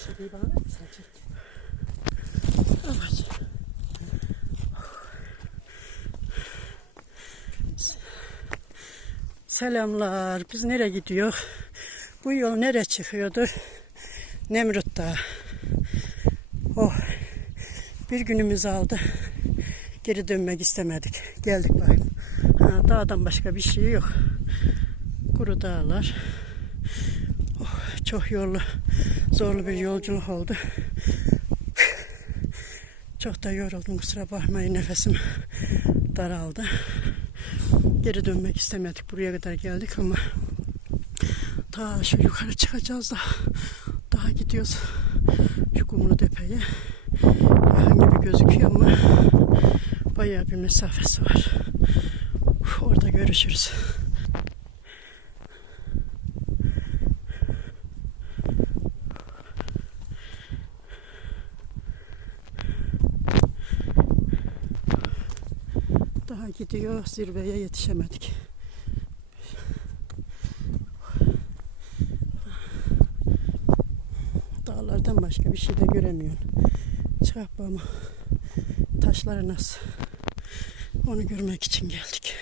Peçeteyi bana ver sen çek. Selamlar. Biz nereye gidiyor? Bu yol nereye çıkıyordu? Nemrut Dağı. Oh. Bir günümüz aldı. Geri dönmek istemedik. Geldik bak. Ha, dağdan başka bir şey yok. Kuru dağlar. Çok yollu, zorlu bir yolculuk oldu. Çok da yoruldum kusura bakmayın nefesim daraldı. Geri dönmek istemedik. Buraya kadar geldik ama ta şu yukarı çıkacağız da daha gidiyoruz. Şu kumru tepeye. Yahan gibi gözüküyor ama bayağı bir mesafesi var. Orada görüşürüz. Daha gidiyor zirveye yetişemedik. Dağlardan başka bir şey de göremiyorum. Çıkıp ama taşları nasıl onu görmek için geldik.